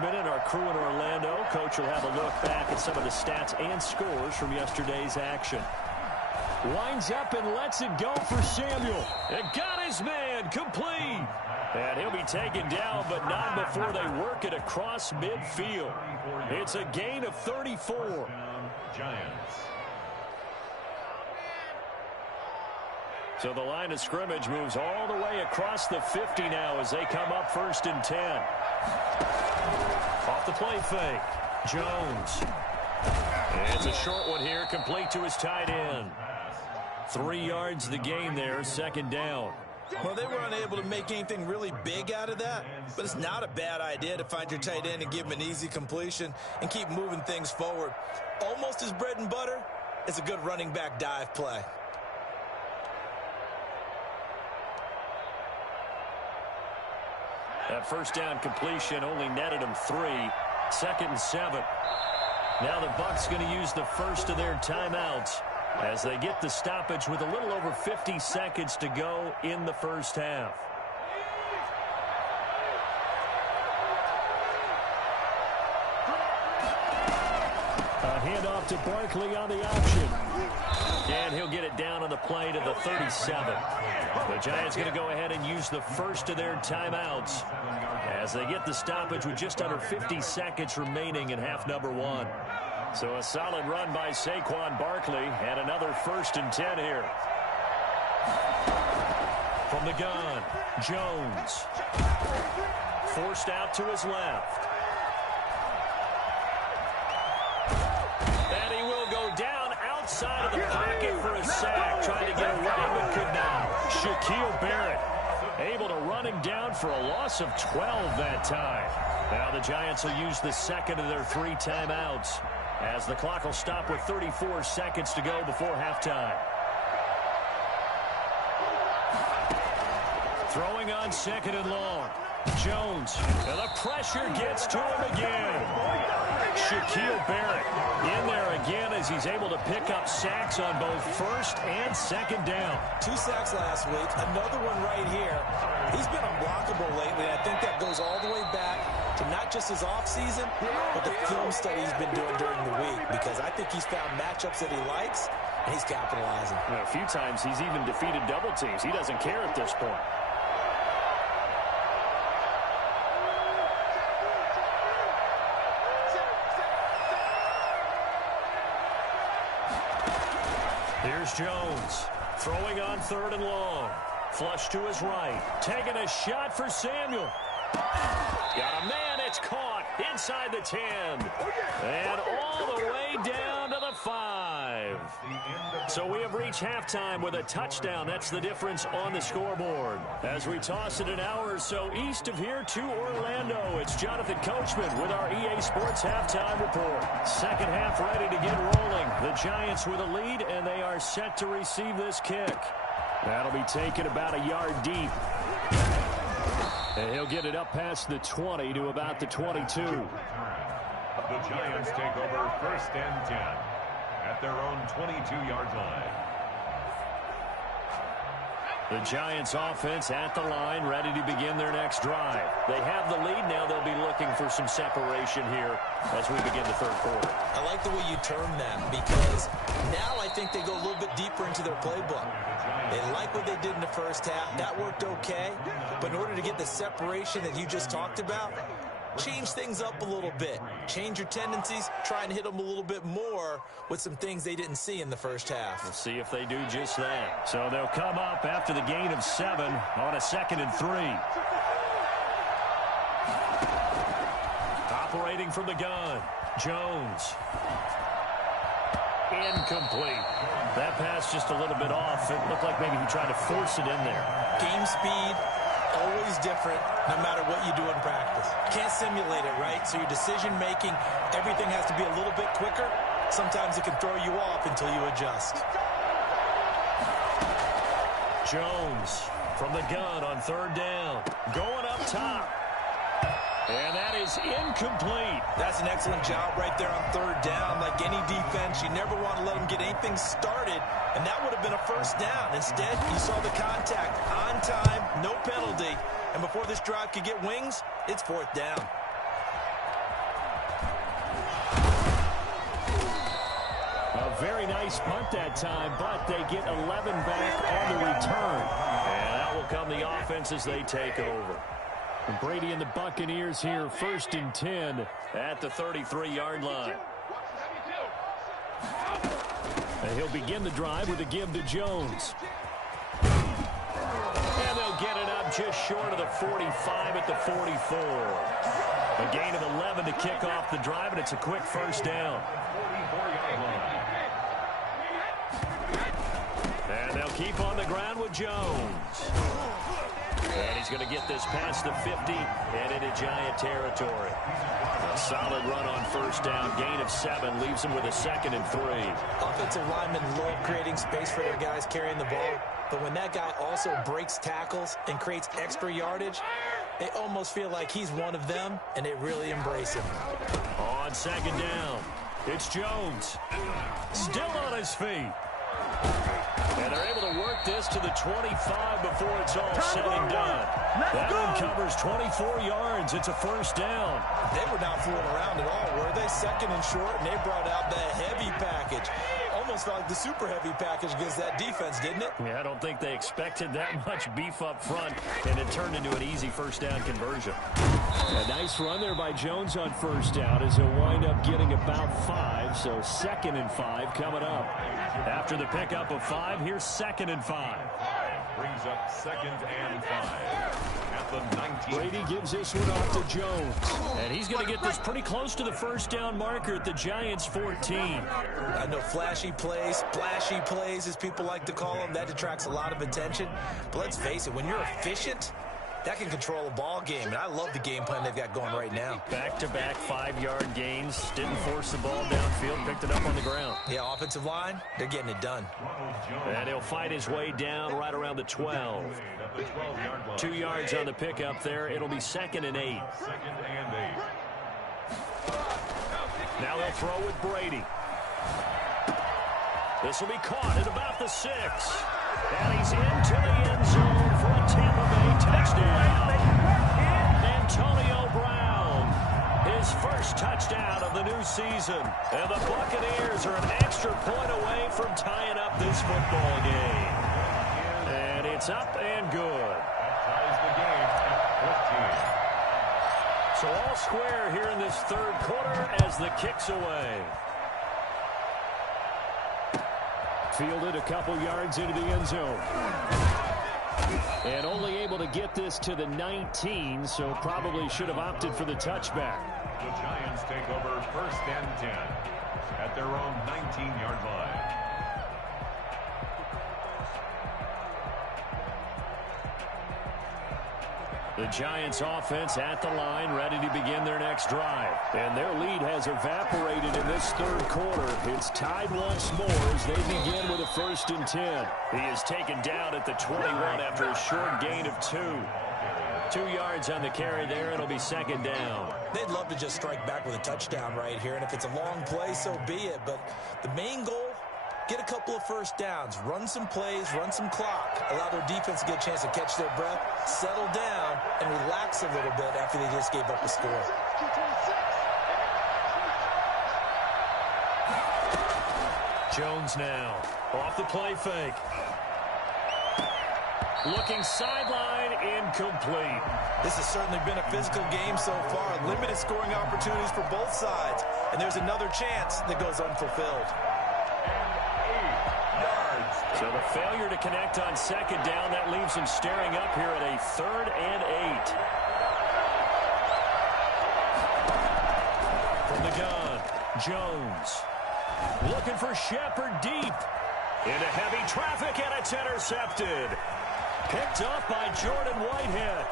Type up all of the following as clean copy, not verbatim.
Coachman and our crew in Orlando. Coach will have a look back at some of the stats and scores from yesterday's action. Winds up and lets it go for Samuel. It got his man complete. And he'll be taken down, but not before they work it across midfield. It's a gain of 34. Giants. So the line of scrimmage moves all the way across the 50 now as they come up 1st and 10. Off the play fake. Jones. It's a short one here, complete to his tight end. 3 yards the gain there, 2nd down. Well, they were unable to make anything really big out of that, but it's not a bad idea to find your tight end and give him an easy completion and keep moving things forward. Almost his bread and butter. It's a good running back dive play. That 1st down completion only netted him 3. 2nd and 7. Now the Bucs going to use the first of their timeouts as they get the stoppage with a little over 50 seconds to go in the first half. A handoff to Barkley on the option. And he'll get it down on the play to the 37. The Giants going to go ahead and use the first of their timeouts as they get the stoppage with just under 50 seconds remaining in half number 1. So a solid run by Saquon Barkley and another 1st and 10 here. From the gun, Jones. Forced out to his left. And he will go down outside of the pocket for a sack. Trying to get away but could not. Shaquille Barrett able to run him down for a loss of 12 that time. Now the Giants will use the 2nd of their 3 timeouts as the clock will stop with 34 seconds to go before halftime. Throwing on 2nd and long. Jones. And the pressure gets to him again. Shaquille Barrett in there again as he's able to pick up sacks on both 1st and 2nd down. 2 sacks last week. Another one right here. He's been unblockable lately. I think that goes all the way back to not just his offseason, but the film study he's been doing during the week, because I think he's found matchups that he likes, and he's capitalizing. A few times he's even defeated double teams. He doesn't care at this point. Here's Jones. Throwing on 3rd and long. Flush to his right. Taking a shot for Samuel. Got a man. It's caught inside the 10. And all the way down to the 5. So we have reached halftime with a touchdown. That's the difference on the scoreboard. As we toss it an hour or so east of here to Orlando, it's Jonathan Coachman with our EA Sports Halftime Report. 2nd half ready to get rolling. The Giants with a lead, and they are set to receive this kick. That'll be taken about a yard deep. And he'll get it up past the 20 to about the 22. The Giants take over 1st and 10 at their own 22-yard line. The Giants offense at the line, ready to begin their next drive. They have the lead now. They'll be looking for some separation here as we begin the 3rd quarter. I like the way you term that, because now I think they go a little bit deeper into their playbook. They like what they did in the 1st half. That worked okay. But in order to get the separation that you just talked about, change things up a little bit. Change your tendencies. Try and hit them a little bit more with some things they didn't see in the 1st half. We'll see if they do just that. So they'll come up after the gain of 7 on a 2nd and 3. Operating from the gun, Jones. Incomplete. That pass just a little bit off. It looked like maybe he tried to force it in there. Game speed, always different, no matter what you do in practice. You can't simulate it, right? So your decision-making, everything has to be a little bit quicker. Sometimes it can throw you off until you adjust. Jones from the gun on 3rd down. Going up top. And that is incomplete. That's an excellent job right there on 3rd down. Like any defense, you never want to let them get anything started, and that would have been a 1st down. Instead, you saw the contact on time, no penalty, and before this drive could get wings, it's 4th down. very nice punt that time, but they get 11 back on the return. And that will come the offense as they take over. And Brady and the Buccaneers here, 1st and 10 at the 33-yard line. And he'll begin the drive with a give to Jones. And they'll get it up just short of the 45 at the 44. A gain of 11 to kick off the drive, and it's a quick first down. And they'll keep on the ground with Jones. And he's going to get this past the 50 and into Giant territory. A solid run on first down. Gain of 7 leaves him with a 2nd and 3. Offensive linemen love creating space for their guys carrying the ball. But when that guy also breaks tackles and creates extra yardage, they almost feel like he's one of them, and they really embrace him. On 2nd down, it's Jones. Still on his feet. And they're able to work this to the 25 before it's all said and done. That one covers 24 yards. It's a first down. They were not fooling around at all, were they? 2nd and short, and they brought out that heavy package. Almost felt like the super heavy package against that defense, didn't it? Yeah, I don't think they expected that much beef up front, and it turned into an easy first down conversion. A nice run there by Jones on first down as he'll wind up getting about 5, so 2nd and 5 coming up. After the pickup of 5, here's 2nd and 5. Brings up 2nd and 5. At the 19. Brady gives this one off to Jones. And he's going to get this pretty close to the first down marker at the Giants' 14. I know flashy plays, splashy plays, as people like to call them, that detracts a lot of attention. But let's face it, when you're efficient, that can control a ball game, and I love the game plan they've got going right now. Back-to-back 5-yard gains. Didn't force the ball downfield. Picked it up on the ground. Yeah, offensive line, they're getting it done. And he'll fight his way down right around the 12. 2 yards on the pickup there. It'll be 2nd and 8. 2nd and 8. Now they'll throw with Brady. This will be caught at about the 6. And he's into the end zone for a Tampa Bay touchdown. Antonio Brown, his first touchdown of the new season. And the Buccaneers are an extra point away from tying up this football game. And it's up and good. That ties the game at 14. So all square here in this 3rd quarter as the kick's away. Fielded a couple yards into the end zone. And only able to get this to the 19, so probably should have opted for the touchback. The Giants take over 1st and 10 at their own 19-yard line. The Giants offense at the line, ready to begin their next drive. And their lead has evaporated in this 3rd quarter. It's tied once more as they begin with a 1st and 10. He is taken down at the 21 after a short gain of 2. 2 yards on the carry there. It'll be 2nd down. They'd love to just strike back with a touchdown right here, and if it's a long play, so be it. But the main goal, get a couple of first downs, run some plays, run some clock, allow their defense to get a chance to catch their breath, settle down, and relax a little bit after they just gave up a score. Jones now off the play fake. Looking sideline, incomplete. This has certainly been a physical game so far. Limited scoring opportunities for both sides. And there's another chance that goes unfulfilled. So the failure to connect on 2nd down, that leaves him staring up here at a 3rd and 8. From the gun, Jones. Looking for Shepard deep. Into heavy traffic, and it's intercepted. Picked up by Jordan Whitehead.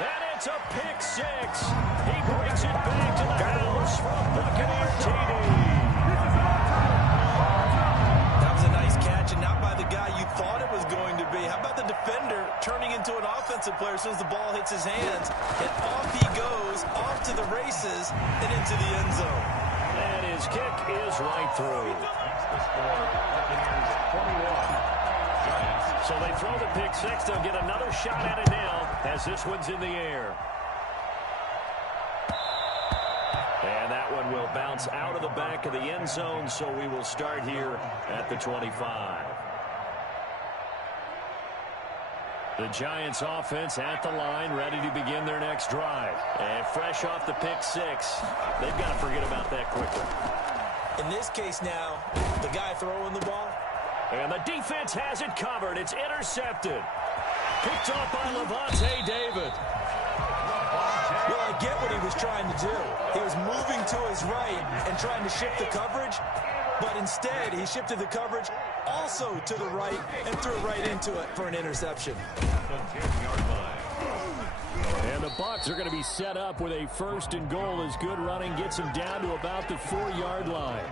And it's a pick 6. He brings it back to the house from Buccaneer TD. That was a nice catch, and not by the guy you thought it was going to be. How about the defender turning into an offensive player as soon as the ball hits his hands? And off he goes, off to the races, and into the end zone. And his kick is right through. So they throw the pick 6. They'll get another shot at it now as this one's in the air. And that one one will bounce out of the back of the end zone, so we will start here at the 25. The Giants offense at the line, ready to begin their next drive. And fresh off the pick six, they've got to forget about that quickly. In this case now, the guy throwing the ball. And the defense has it covered. It's intercepted. Picked off by Lavonte David. Well, I get what he was trying to do. He was moving to his right and trying to shift the coverage, but instead he shifted the coverage also to the right and threw right into it for an interception. And the Bucs are going to be set up with a first and goal as good running gets them down to about the 4-yard line.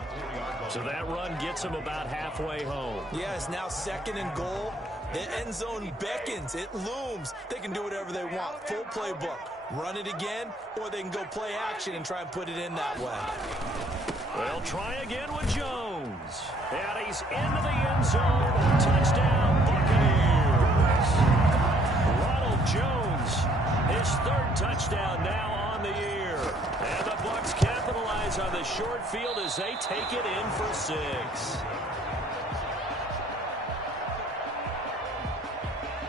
So that run gets them about halfway home. Yeah, it's now second and goal. The end zone beckons. It looms. They can do whatever they want. Full playbook. Run it again, or they can go play action and try and put it in that way. They'll try again with Jones. And he's into the end zone. Touchdown, Buccaneers. Ronald Jones, his third touchdown now on the year. And the Bucs capitalize on the short field as they take it in for 6.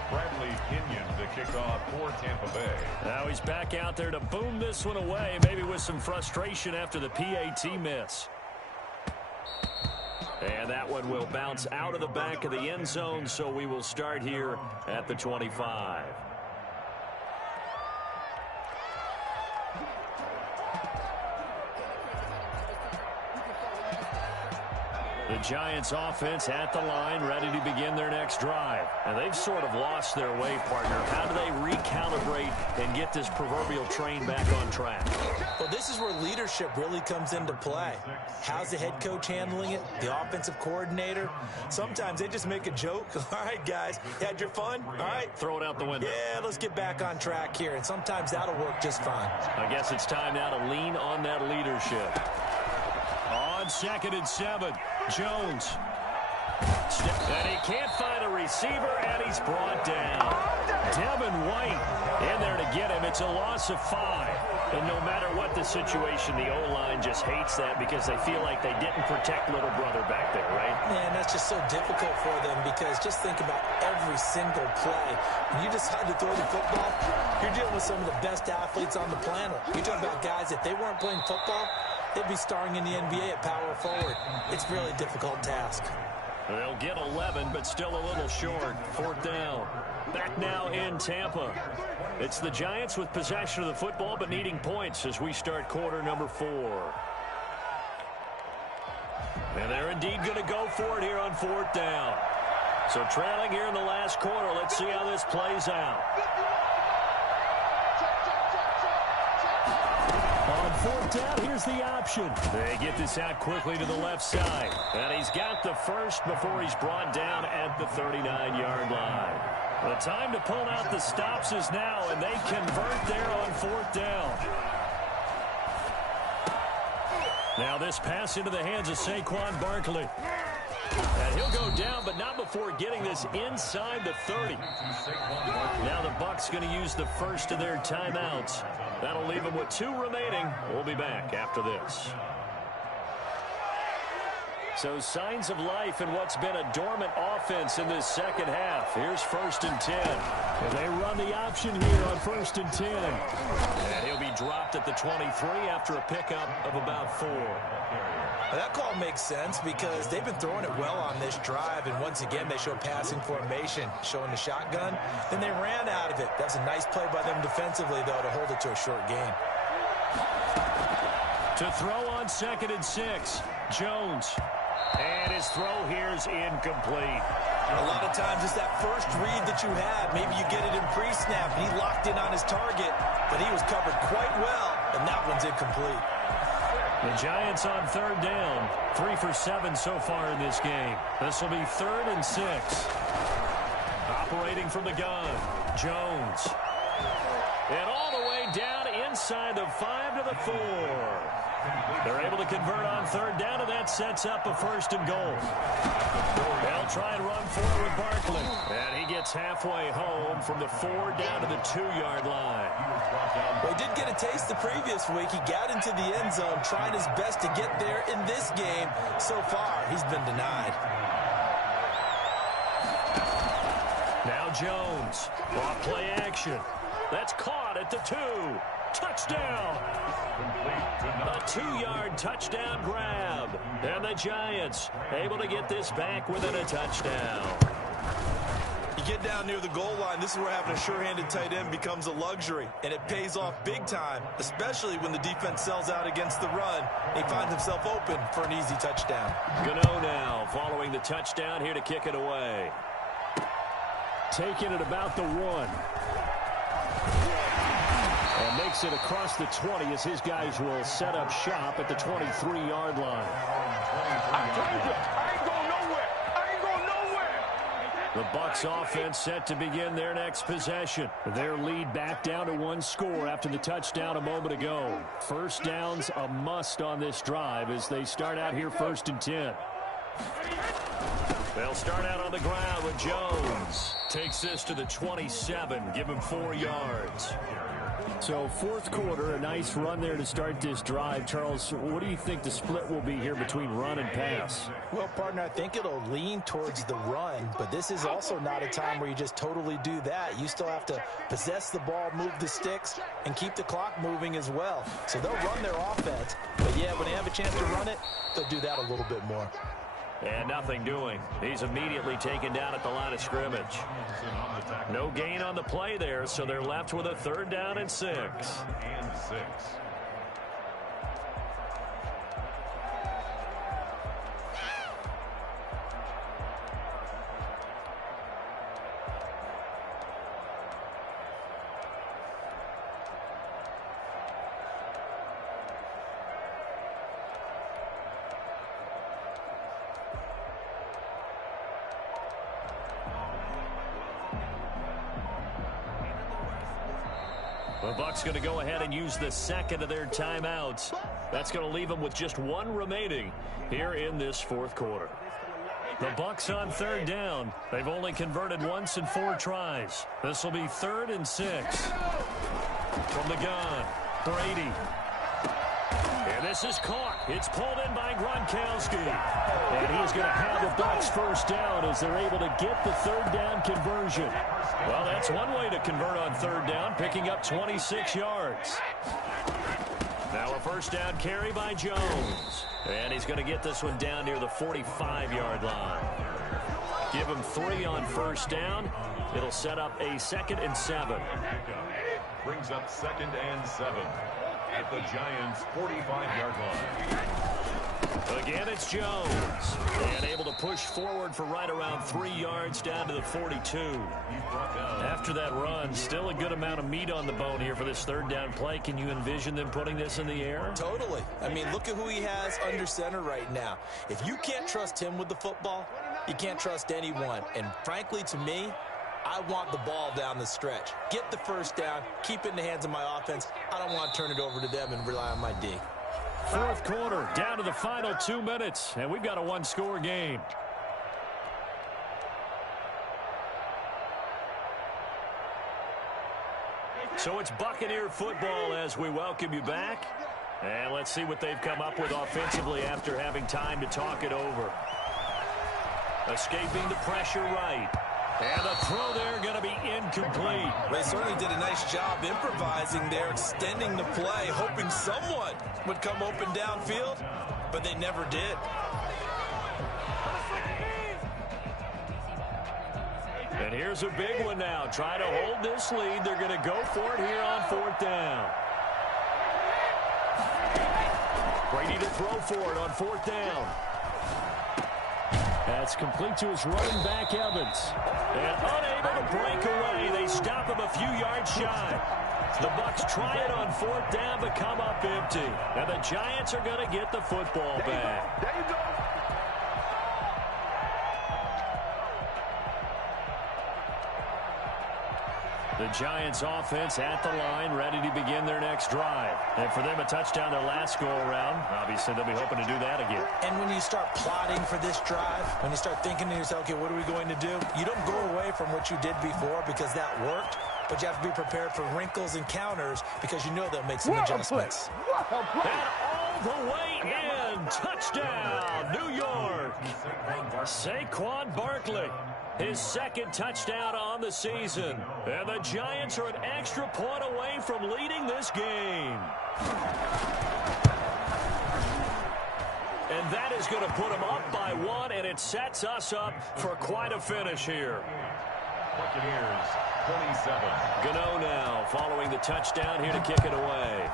Bradley Pinion to kick off for Tampa Bay. Now he's back out there to boom this one away, maybe with some frustration after the PAT miss. And that one will bounce out of the back of the end zone, so we will start here at the 25. The Giants offense at the line, ready to begin their next drive. And they've sort of lost their way, partner. How do they recalibrate and get this proverbial train back on track? Well, this is where leadership really comes into play. How's the head coach handling it? The offensive coordinator? Sometimes they just make a joke. All right, guys, you had your fun? All right. Throw it out the window. Yeah, let's get back on track here. And sometimes that'll work just fine. I guess it's time now to lean on that leadership. On 2nd and 7, Jones. And he can't find a receiver, and he's brought down. Devin White in there to get him. It's a loss of 5. And no matter what the situation, the O-line just hates that because they feel like they didn't protect little brother back there, right? Man, that's just so difficult for them because just think about every single play. When you decide to throw the football, you're dealing with some of the best athletes on the planet. You're talking about guys, if they weren't playing football, they'd be starring in the NBA at power forward. It's a really difficult task. They'll get 11, but still a little short. 4th down. Back now in Tampa. It's the Giants with possession of the football, but needing points as we start quarter number 4. And they're indeed going to go for it here on 4th down. So trailing here in the last quarter. Let's see how this plays out. On 4th down, here's the option. They get this out quickly to the left side. And he's got the first before he's brought down at the 39-yard line. The time to pull out the stops is now, and they convert there on 4th down. Now this pass into the hands of Saquon Barkley. And he'll go down, but not before getting this inside the 30. Now the Bucs going to use the first of their timeouts. That'll leave them with 2 remaining. We'll be back after this. So signs of life in what's been a dormant offense in this second half. Here's 1st and 10. And they run the option here on 1st and 10. And he'll be dropped at the 23 after a pickup of about 4. Well, that call makes sense because they've been throwing it well on this drive, and once again they show passing formation, showing the shotgun. Then they ran out of it. That's a nice play by them defensively, though, to hold it to a short gain. To throw on 2nd and 6, Jones. And his throw here is incomplete. A lot of times it's that first read that you have. Maybe you get it in pre-snap, and he locked in on his target, but he was covered quite well, and that one's incomplete. The Giants on 3rd down. 3 for 7 so far in this game. This will be 3rd and 6. Operating from the gun, Jones. And all the way down inside the 5 to the 4. They're able to convert on third down, and that sets up a 1st and goal. They'll try and run forward with Barkley. And he gets halfway home from the 4 down to the 2-yard line. Well, he did get a taste the previous week. He got into the end zone, trying his best to get there in this game. So far, he's been denied. Now Jones. Off play action. That's caught at the 2. Touchdown! A 2-yard touchdown grab. And the Giants able to get this back within a touchdown. You get down near the goal line, this is where having a sure-handed tight end becomes a luxury. And it pays off big time, especially when the defense sells out against the run. He finds himself open for an easy touchdown. Gano now following the touchdown here to kick it away. Taking it about the 1. And makes it across the 20 as his guys will set up shop at the 23-yard line. I ain't going nowhere. I ain't going nowhere. The Bucs offense set to begin their next possession. Their lead back down to 1 score after the touchdown a moment ago. First down's a must on this drive as they start out here 1st and 10. They'll start out on the ground with Jones. Takes this to the 27. Give him 4 yards. So 4th quarter, a nice run there to start this drive. Charles, what do you think the split will be here between run and pass? Well, partner, I think it'll lean towards the run, but this is also not a time where you just totally do that. You still have to possess the ball, move the sticks, and keep the clock moving as well. So they'll run their offense, but yeah, when they have a chance to run it, they'll do that a little bit more. And nothing doing. He's immediately taken down at the line of scrimmage. No gain on the play there, so they're left with a 3rd down and 6. The Bucs going to go ahead and use the 2nd of their timeouts. That's going to leave them with just 1 remaining here in this 4th quarter. The Bucs on 3rd down. They've only converted once in 4 tries. This will be 3rd and 6. From the gun, Brady. And this is caught. It's pulled in by Gronkowski. And he's going to have the Bucs 1st down as they're able to get the 3rd down conversion. Well, that's one way to convert on 3rd down, picking up 26 yards. Now a 1st down carry by Jones. And he's going to get this one down near the 45-yard line. Give him 3 on 1st down. It'll set up a 2nd and 7. Brings up 2nd and 7 at the Giants' 45-yard line. Again, it's Jones. And able to push forward for right around 3 yards down to the 42. After that run, still a good amount of meat on the bone here for this 3rd down play. Can you envision them putting this in the air? Totally. I mean, look at who he has under center right now. If you can't trust him with the football, you can't trust anyone. And frankly, to me, I want the ball down the stretch. Get the 1st down, keep it in the hands of my offense. I don't want to turn it over to them and rely on my D. 4th quarter, down to the final 2 minutes, and we've got a 1-score game. So it's Buccaneer football as we welcome you back. And let's see what they've come up with offensively after having time to talk it over. Escaping the pressure right. And the throw there going to be incomplete. They certainly did a nice job improvising there, extending the play, hoping someone would come open downfield, but they never did. And here's a big one now. Trying to hold this lead. They're going to go for it here on 4th down. Brady to throw for it on 4th down. That's complete to his running back, Evans. And unable to break away. They stop him a few yards shy. The Bucs try it on 4th down, but come up empty. And the Giants are going to get the football back. There you go. The Giants offense at the line, ready to begin their next drive. And for them, a touchdown their last go-around. Obviously, they'll be hoping to do that again. And when you start plotting for this drive, when you start thinking to yourself, okay, what are we going to do? You don't go away from what you did before because that worked, but you have to be prepared for wrinkles and counters because you know they'll make some adjustments. And all the way in, touchdown, New York. Saquon Barkley, his second touchdown on the season. And the Giants are an extra point away from leading this game. And that is going to put them up by 1, and it sets us up for quite a finish here. Buccaneers, 27. Gano now following the touchdown here to kick it away.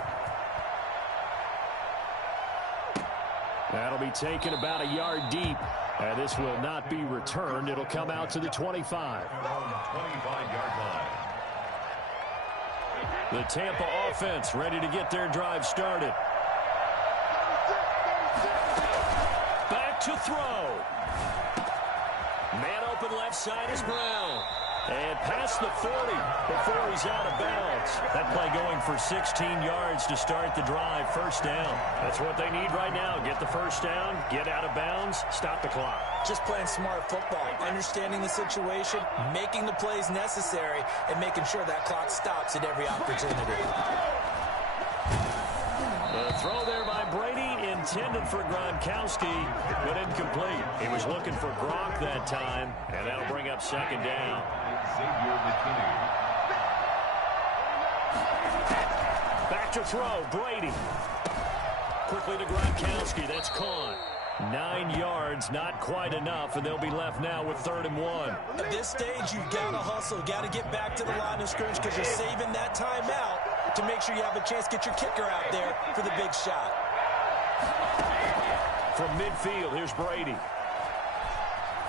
That'll be taken about a yard deep. And this will not be returned. It'll come out to the 25. 25-yard line. The Tampa offense ready to get their drive started. Back to throw. Man open left side is Brown. And past the 40 before he's out of bounds. That play going for 16 yards to start the drive. First down. That's what they need right now. Get the first down, get out of bounds, stop the clock. Just playing smart football, understanding the situation, making the plays necessary, and making sure that clock stops at every opportunity. The throw there by Brady, intended for Gronkowski, but incomplete. He was looking for Gronk that time, and that'll bring up second down. Xavier McKinney. Back to throw, Brady. Quickly to Gronkowski, that's caught. 9 yards, not quite enough, and they'll be left now with 3rd and 1. At this stage, you've got to hustle, got to get back to the line of scrimmage because you're saving that timeout to make sure you have a chance to get your kicker out there for the big shot. From midfield, here's Brady.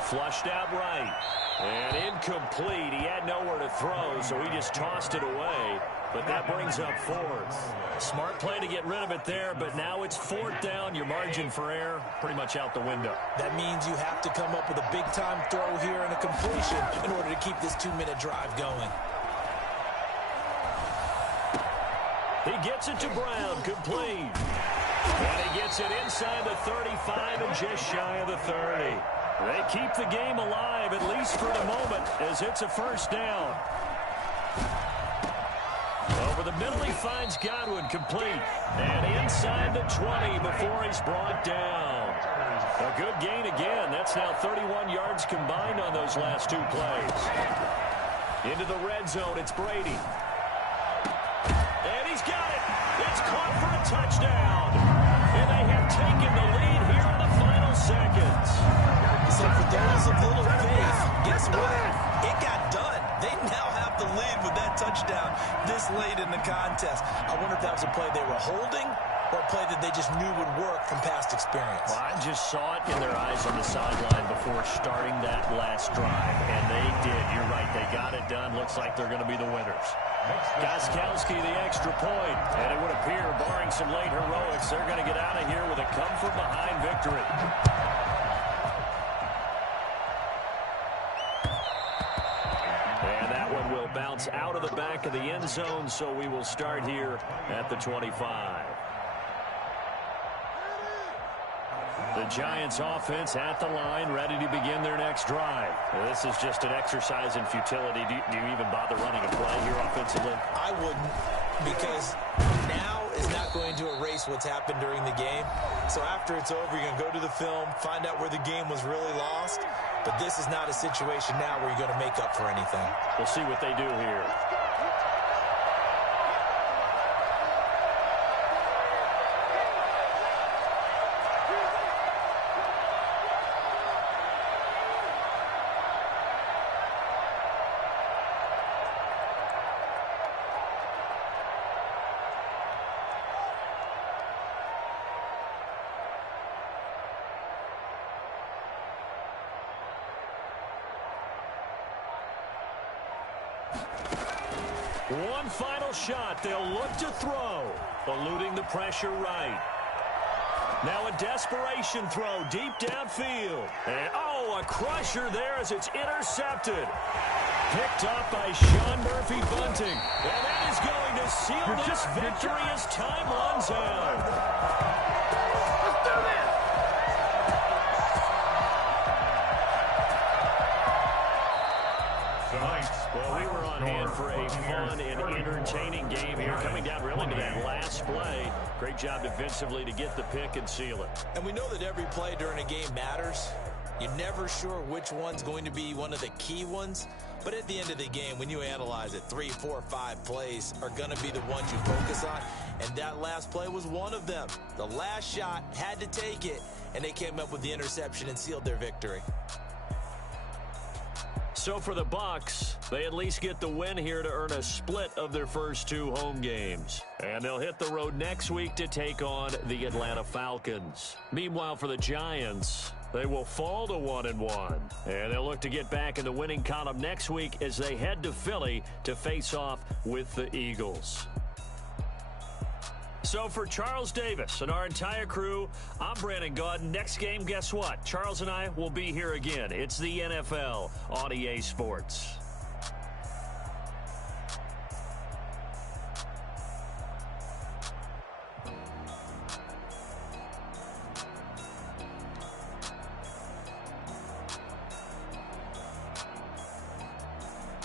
Flushed out right. And incomplete. He had nowhere to throw, so he just tossed it away. But that brings up 4th. Smart play to get rid of it there, but now it's 4th down. Your margin for error pretty much out the window. That means you have to come up with a big-time throw here and a completion in order to keep this 2-minute drive going. He gets it to Brown, complete. And he gets it inside the 35 and just shy of the 30. They keep the game alive, at least for the moment, as it's a first down. Over the middle, he finds Godwin, complete. And inside the 20 before he's brought down. A good gain again. That's now 31 yards combined on those last 2 plays. Into the red zone, it's Brady. And he's got it. It's caught for a touchdown. And they have taken the lead here in the final seconds. So for those of little faith, guess what? It got done. They now have the lead with that touchdown this late in the contest. I wonder if that was a play they were holding or a play that they just knew would work from past experience. Well, I just saw it in their eyes on the sideline before starting that last drive, and they did. You're right. They got it done. Looks like they're going to be the winners. Gostkowski, the extra point, and it would appear, barring some late heroics, they're going to get out of here with a come-from-behind victory. And that one will bounce out of the back of the end zone, so we will start here at the 25. The Giants offense at the line, ready to begin their next drive. This is just an exercise in futility. Do you even bother running a play here offensively? I wouldn't, because now is not going to erase what's happened during the game. So after it's over, you're going to go to the film, find out where the game was really lost. But this is not a situation now where you're going to make up for anything. We'll see what they do here. One final shot. They'll look to throw. Eluding the pressure right. Now a desperation throw deep downfield. And, oh, a crusher there as it's intercepted. picked up by Sean Murphy-Bunting. And that is going to seal this victory as time runs out. Let's do this! Well, we were on hand for a fun and entertaining game here, coming down really to that last play. Great job defensively to get the pick and seal it. And we know that every play during a game matters. You're never sure which one's going to be one of the key ones. But at the end of the game, when you analyze it, 3, 4, 5 plays are going to be the ones you focus on. And that last play was one of them. The last shot had to take it, and they came up with the interception and sealed their victory. So for the Bucs, they at least get the win here to earn a split of their first 2 home games. And they'll hit the road next week to take on the Atlanta Falcons. Meanwhile, for the Giants, they will fall to 1-1. And they'll look to get back in the winning column next week as they head to Philly to face off with the Eagles. So for Charles Davis and our entire crew, I'm Brandon Gaudin. Next game, guess what? Charles and I will be here again. It's the NFL on EA Sports.